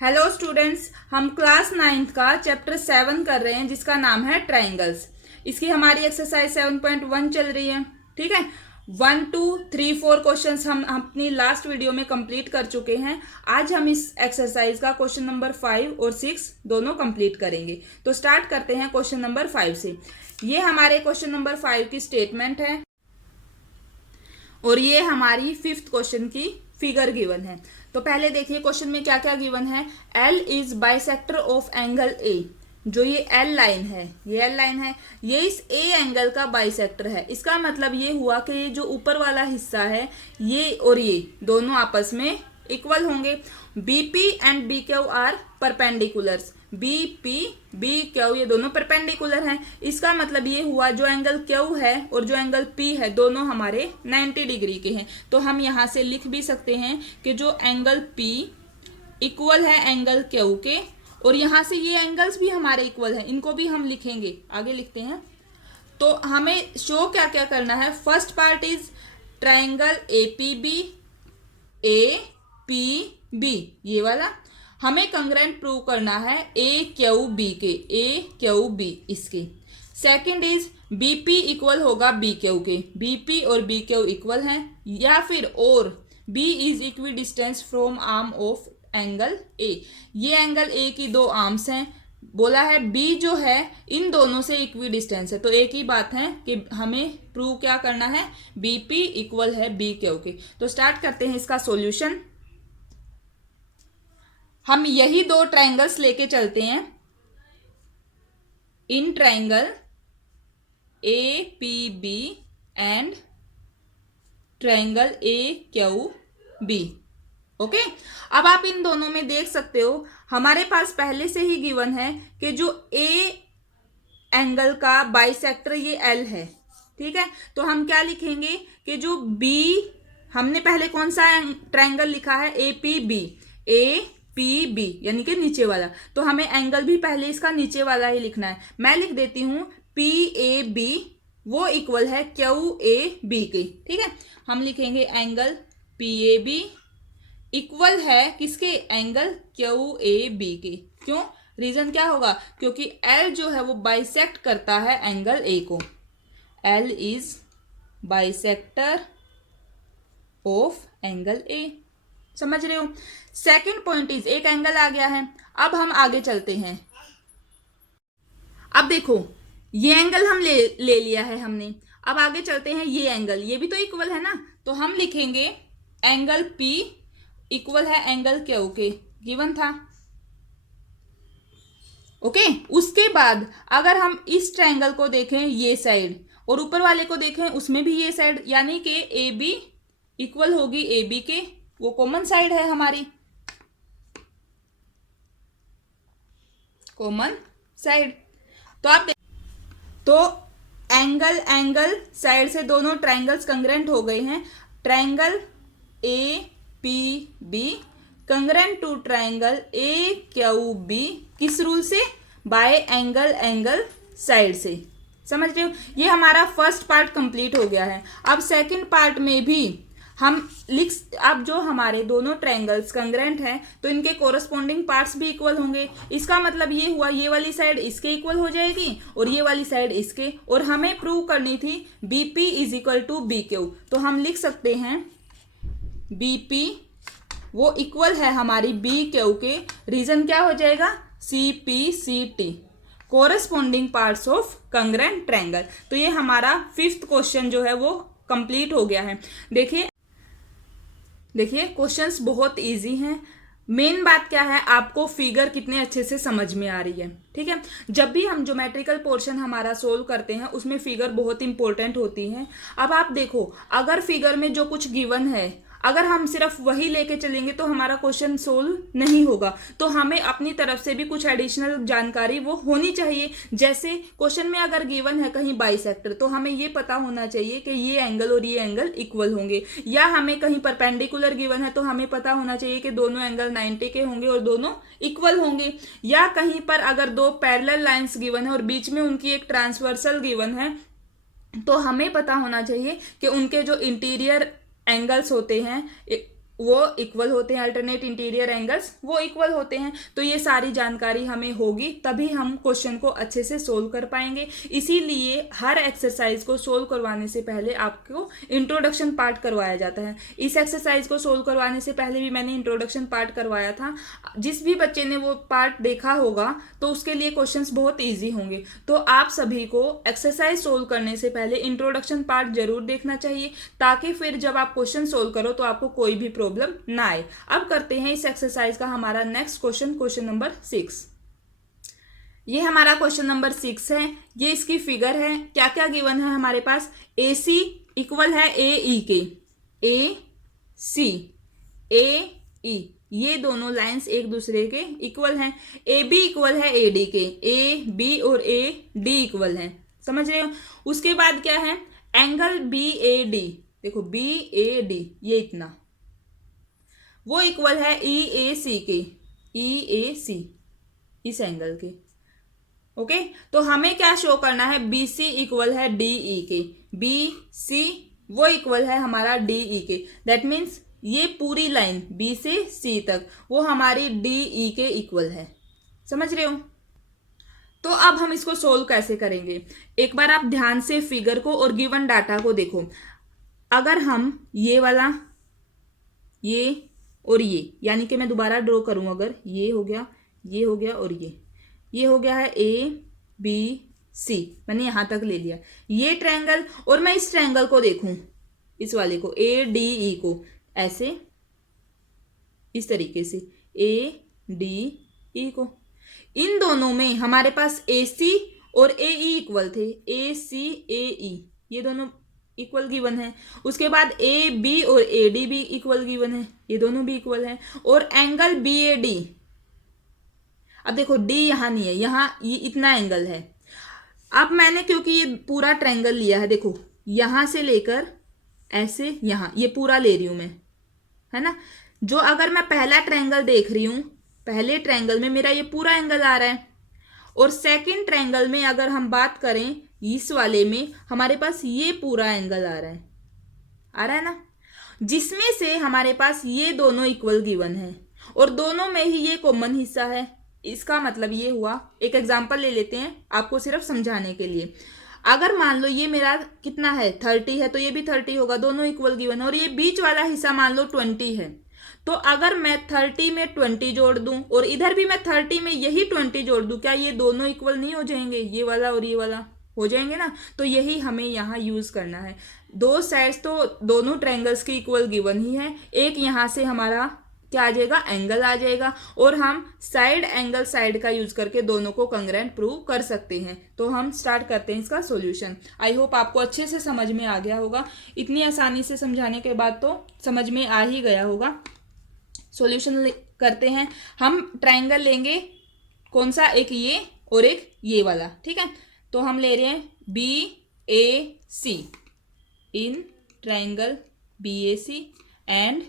Hello students, हम class 9th का chapter 7 कर रहे हैं जिसका नाम है ट्राइंगल्स। इसकी हमारी एक्सरसाइज 7.1 चल रही है। ठीक है, 1 2 3 4 क्वेश्चंस हम अपनी लास्ट वीडियो में कंप्लीट कर चुके हैं। आज हम इस एक्सरसाइज का क्वेश्चन नंबर 5 और 6 दोनों कंप्लीट करेंगे। तो स्टार्ट करते हैं क्वेश्चन नंबर 5 से। ये हमारे क्वेश्चन नंबर 5 की स्टेटमेंट है और ये हमारी 5th क्वेश्चन की फिगर गिवन है। तो पहले देखिए क्वेश्चन में क्या क्या गिवन है। L is bisector of angle A। जो ये L लाइन है, ये L लाइन है, ये इस A एंगल का बाइसेक्टर है। इसका मतलब ये हुआ कि ये जो ऊपर वाला हिस्सा है ये और ये दोनों आपस में इक्वल होंगे। BP and BQ are perpendiculars. BP BQ ये दोनों परपेंडिकुलर हैं। इसका मतलब ये हुआ जो एंगल Q है और जो एंगल P है दोनों हमारे 90 डिग्री के हैं। तो हम यहाँ से लिख भी सकते हैं कि जो एंगल P इक्वल है एंगल Q के, और यहाँ से ये एंगल्स भी हमारे इक्वल हैं, इनको भी हम लिखेंगे। आगे लिखते हैं। तो हमें शो क्या क्या करना है। First part is triangle APB APB, ये वाला हमें कंग्रेंट प्रूव करना है AQB के, AQB इसके। सेकंड इज BP इक्वल होगा BQ के, BP और BQ इक्वल हैं, या फिर और B is equi distance from arm of angle A। ये एंगल A की दो आर्म्स हैं, बोला है B जो है इन दोनों से इक्वी डिस्टेंस है। तो एक ही बात है कि हमें प्रूव क्या करना है, BP इक्वल है BQ के। तो स्टार्ट करते हैं इसका सॉल्यूशन। हम यही दो ट्राइंगल्स लेके चलते हैं। In triangle APB and triangle AQB। Okay, अब आप इन दोनों में देख सकते हो हमारे पास पहले से ही गिवन है कि जो A एंगल का बाइसेक्टर ये L है। ठीक है, तो हम क्या लिखेंगे कि जो B, हमने पहले कौन सा ट्राइंगल लिखा है, APB, APB यानी कि नीचे वाला। तो हमें एंगल भी पहले इसका नीचे वाला ही लिखना है। मैं लिख देती हूं PAB, वो इक्वल है QAB के। ठीक है, हम लिखेंगे एंगल PAB इक्वल है किसके, एंगल QAB के। क्यों, रीजन क्या होगा, क्योंकि L जो है वो बाइसेक्ट करता है एंगल A को। L is bisector of angle A। समझ रहे हो। सेकंड पॉइंट इज, एक एंगल आ गया है, अब हम आगे चलते हैं। अब देखो ये एंगल हम ले लिया है हमने। अब आगे चलते हैं, ये एंगल ये भी तो इक्वल है ना। तो हम लिखेंगे एंगल P इक्वल है एंगल Q के, गिवन था। ओके, उसके बाद अगर हम इस ट्रायंगल को देखें ये साइड और ऊपर वाले को देखें उसमें भी ये साइड, यानी कि AB इक्वल होगी AB के, वो कॉमन साइड है हमारी, कॉमन साइड। तो आप तो एंगल साइड से दोनों ट्रायंगल्स कंग्रेंट हो गए हैं। Triangle APB congruent to triangle AQB, किस रूल से, बाय एंगल साइड से। समझ रहे हो, ये हमारा फर्स्ट पार्ट कंप्लीट हो गया है। अब सेकंड पार्ट में भी हम अब जो हमारे दोनों ट्रायंगल्स कंग्रेंट हैं तो इनके कोरस्पॉन्डिंग पार्ट्स भी इक्वल होंगे। इसका मतलब ये हुआ ये वाली साइड इसके इक्वल हो जाएगी और ये वाली साइड इसके, और हमें प्रूव करनी थी BP is equal to BQ। तो हम लिख सकते हैं BP वो इक्वल है हमारी BQ के। रीजन क्या हो जाएगा, CPCT, corresponding parts of congruent triangle. तो ये हमारा 5th क्वेश्चन जो है वो कंप्लीट हो गया है। देखिए क्वेश्चंस बहुत इजी हैं। मेन बात क्या है, आपको फिगर कितने अच्छे से समझ में आ रही है। ठीक है, जब भी हम ज्योमेट्रिकल पोर्शन हमारा सोल्व करते हैं उसमें फिगर बहुत इंपॉर्टेंट होती है। अब आप देखो, अगर फिगर में जो कुछ गिवन है अगर हम सिर्फ वही लेके चलेंगे तो हमारा क्वेश्चन सोल्व नहीं होगा। तो हमें अपनी तरफ से भी कुछ एडिशनल जानकारी वो होनी चाहिए। जैसे क्वेश्चन में अगर गिवन है कहीं बाइसेक्टर, तो हमें ये पता होना चाहिए कि ये एंगल और ये एंगल इक्वल होंगे, या हमें कहीं परपेंडिकुलर गिवन है तो हमें पता होना चाहिए कि दोनों एंगल 90 के होंगे और दोनों इक्वल होंगे। या कहीं पर अगर दो पैरेलल लाइंस गिवन है और बीच में उनकी एक ट्रांसवर्सल गिवन है, तो हमें पता होना चाहिए कि उनके जो इंटीरियर एंगल्स होते हैं वो इक्वल होते हैं, अल्टरनेट इंटीरियर एंगल्स वो इक्वल होते हैं। तो ये सारी जानकारी हमें होगी तभी हम क्वेश्चन को अच्छे से सोल्व कर पाएंगे। इसीलिए हर एक्सरसाइज को सोल्व करवाने से पहले आपको इंट्रोडक्शन पार्ट करवाया जाता है। इस एक्सरसाइज को सोल्व करवाने से पहले भी मैंने इंट्रोडक्शन पार्ट करवाया था। जिस भी बच्चे ने वो पार्ट देखा होगा तो उसके लिए क्वेश्चंस बहुत ईजी होंगे। तो आप सभी को एक्सरसाइज सोल्व करने से पहले इंट्रोडक्शन पार्ट जरूर देखना चाहिए, ताकि फिर जब आप क्वेश्चन सोल्व करो तो आपको कोई भी प्रॉब्लम ना आए। अब करते हैं इस एक्सरसाइज का हमारा नेक्स्ट क्वेश्चन, क्वेश्चन नंबर 6। ये हमारा क्वेश्चन नंबर 6 है। ये इसकी फिगर है। क्या क्या गिवन है हमारे पास? ए सी इक्वल है ए ई के, ए सी ए ई, ये दोनों लाइंस एक दूसरे के इक्वल हैं। ए बी इक्वल है ए डी के, ए बी और ए डी इक्वल हैं, समझ रहे हो? उसके बाद क्या है? एंगल बी ए डी, देखो बी ए डी ये इतना, वो इक्वल है ई ए सी के, ई ए सी इस एंगल के। ओके, तो हमें क्या शो करना है? बी सी इक्वल है डी ई के, बी सी वो इक्वल है हमारा डी ई के। दैट मीन्स ये पूरी लाइन बी से सी तक वो हमारी डी ई के इक्वल है, समझ रहे हो? तो अब हम इसको सोल्व कैसे करेंगे? एक बार आप ध्यान से फिगर को और गिवन डाटा को देखो। अगर हम ये वाला, ये और ये, यानी कि मैं दोबारा ड्रॉ करूं, अगर ये हो गया, ये हो गया और ये हो गया है ए बी सी, मैंने यहां तक ले लिया ये ट्रायंगल, और मैं इस ट्रायंगल को देखूं, इस वाले को ए डी ई को, ऐसे इस तरीके से ए डी ई को, इन दोनों में हमारे पास ए सी और ए ई इक्वल थे, ए सी ए ई ये दोनों इक्वल गिवन है। उसके बाद ए बी और ए डी भी इक्वल गिवन है, ये दोनों भी इक्वल है। और एंगल बी ए डी, अब देखो डी यहां नहीं है, यहां ये इतना एंगल है। अब मैंने क्योंकि ये पूरा ट्रायंगल लिया है, देखो यहां से लेकर ऐसे यहां, ये पूरा ले रही हूं मैं, है ना? जो अगर मैं पहला ट्रायंगल देख रही हूं, पहले ट्रायंगल में मेरा ये पूरा एंगल आ रहा है, और सेकंड ट्रायंगल में अगर हम बात करें इस वाले में, हमारे पास ये पूरा एंगल आ रहा है ना, जिसमें से हमारे पास ये दोनों इक्वल गिवन है और दोनों में ही ये कॉमन हिस्सा है। इसका मतलब ये हुआ, एक एग्जांपल ले लेते हैं आपको सिर्फ समझाने के लिए। अगर मान लो ये मेरा कितना है 30 है, तो ये भी 30 होगा, दोनों इक्वल गिवन है। और ये बीच वाला हिस्सा मान लो 20 है, तो अगर मैं 30 में 20 जोड़ दूं और इधर भी मैं 30 में यही 20 जोड़ दूं, क्या ये दोनों इक्वल नहीं हो जाएंगे? ये वाला और ये वाला हो जाएंगे ना। तो यही हमें यहाँ यूज करना है। दो साइड्स तो दोनों ट्रायंगल्स की इक्वल गिवन ही है। एक यहाँ से हमारा क्या आ जाएगा? एंगल आ जाएगा, और हम साइड एंगल साइड का यूज करके दोनों को कंग्रेंट प्रूव कर सकते हैं। तो हम स्टार्ट करते हैं इसका सॉल्यूशन। आई होप आपको अच्छे से समझ में आ गया होगा। इतनी आसानी से समझाने के बाद तो समझ में आ ही गया होगा। सॉल्यूशन करते हैं। हम ट्रायंगल लेंगे, कौन सा? एक ये और एक ये वाला, ठीक है? तो हम ले रहे हैं B A C, in triangle B A C and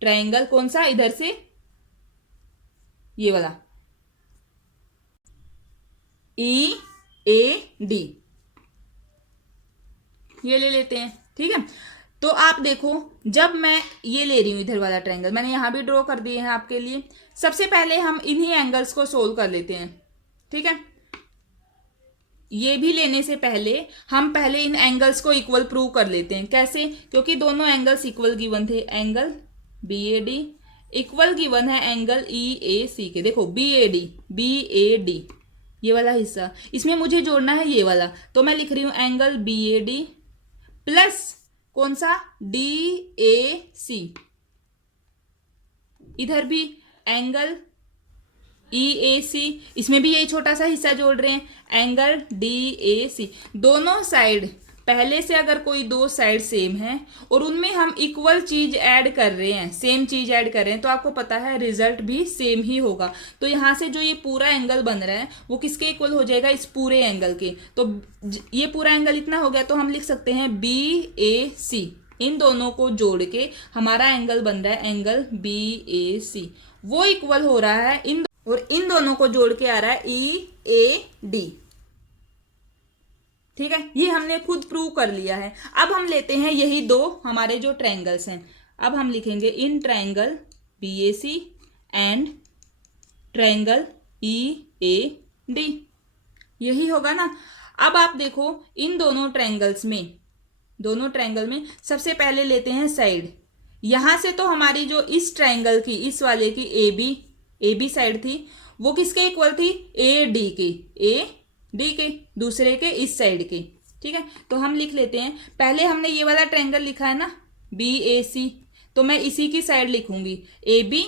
triangle कौन सा? इधर से ये वाला ई ए डी, ये ले लेते हैं, ठीक है? तो आप देखो, जब मैं ये ले रही हूं इधर वाला ट्रायंगल, मैंने यहां भी ड्रॉ कर दिए हैं आपके लिए। सबसे पहले हम इन्हीं एंगल्स को सोल्व कर लेते हैं, ठीक है? ये भी लेने से पहले हम पहले इन एंगल्स को इक्वल प्रूव कर लेते हैं। कैसे? क्योंकि दोनों एंगल्स इक्वल गिवन थे। Angle B A D equal given है एंगल ई ए सी के। देखो बी ए डी ये वाला हिस्सा, इसमें मुझे जोड़ना है ये वाला, तो मैं लिख रही हूं angle B A D plus कौन सा? D A C. इधर भी एंगल ई ए सी, इसमें भी यही छोटा सा हिस्सा जोड़ रहे हैं, एंगल डी ए सी। दोनों साइड पहले से अगर कोई दो साइड सेम है और उनमें हम इक्वल चीज ऐड कर रहे हैं, सेम चीज ऐड कर रहे हैं, तो आपको पता है रिजल्ट भी सेम ही होगा। तो यहाँ से जो ये पूरा एंगल बन रहा है वो किसके इक्वल हो जाएगा? इस पूरे एंगल के। तो ये पूरा एंगल इतना हो गया, तो हम लिख सकते हैं बी ए सी। इन दोनों को जोड़ के हमारा एंगल बन रहा है एंगल बी ए सी, वो इक्वल हो रहा है इन दोनों को जोड़ के आ रहा है ई ए डी, ठीक है? ये हमने खुद प्रूव कर लिया है। अब हम लेते हैं यही दो हमारे जो ट्रायंगल्स हैं। अब हम लिखेंगे in triangle BAC and triangle EAD, यही होगा ना। अब आप देखो इन दोनों ट्रायंगल में सबसे पहले लेते हैं साइड। यहां से तो हमारी जो इस ट्रायंगल की, इस वाले की AB साइड थी, वो किसके इक्वल थी? AD के, दूसरे के इस साइड के। ठीक है, तो हम लिख लेते हैं, पहले हमने ये वाला ट्रायंगल लिखा है ना BAC, तो मैं इसी की साइड लिखूंगी AB,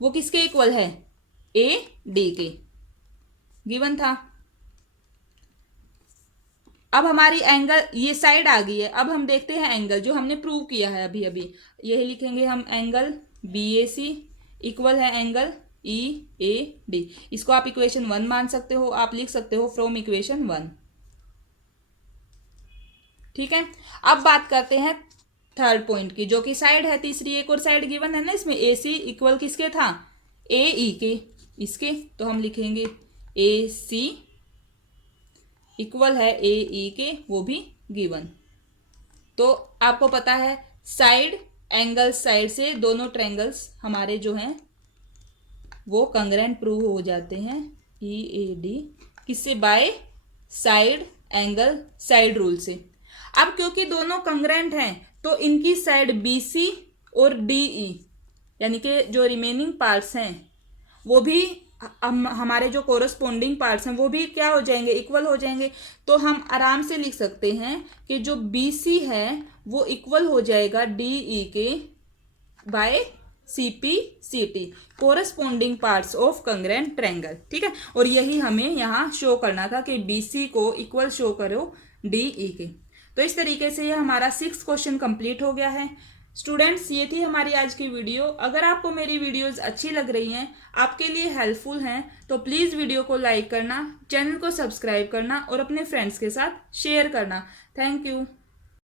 वो किसके इक्वल है? AD के, गिवन था। अब हमारी एंगल ये साइड आ गई है। अब हम देखते हैं एंगल जो हमने प्रूव किया है अभी अभी, यही लिखेंगे हम, एंगल BAC इक्वल है एंगल EAD। इसको आप इक्वेशन 1 मान सकते हो, आप लिख सकते हो फ्रॉम इक्वेशन 1। ठीक है, अब बात करते हैं थर्ड पॉइंट की, जो कि साइड है तीसरी। एक और साइड गिवन है ना इसमें, AC इक्वल किसके था? AE के, इसके। तो हम लिखेंगे AC इक्वल है AE के, वो भी गिवन। तो आपको पता है साइड एंगल साइड से दोनों ट्रायंगल्स हमारे जो हैं वो कंग्रेंट प्रूव हो जाते हैं, EAD किससे? By side angle side rule से। अब क्योंकि दोनों कंग्रेंट हैं तो इनकी साइड BC और DE यानी कि जो रिमेनिंग पार्ट्स हैं वो भी हमारे जो कोरस्पोंडिंग पार्ट्स हैं वो भी क्या हो जाएंगे? इक्वल हो जाएंगे। तो हम आराम से लिख सकते हैं कि जो BC है वो इक्वल हो जाएगा DE के by CP/CT, corresponding parts of congruent triangle. ठीक है, और यही हमें यहाँ शो करना था कि BC को इक्वल शो करो DE के। तो इस तरीके से ये हमारा 6th क्वेश्चन कंप्लीट हो गया है। स्टूडेंट्स, ये थी हमारी आज की वीडियो। अगर आपको मेरी वीडियोस अच्छी लग रही हैं, आपके लिए हेल्पफुल हैं, तो प्लीज़ वीडियो को लाइक करना, चैनल को सब्सक्राइब करना और अपने फ्रेंड्स के साथ शेयर करना। Thank you.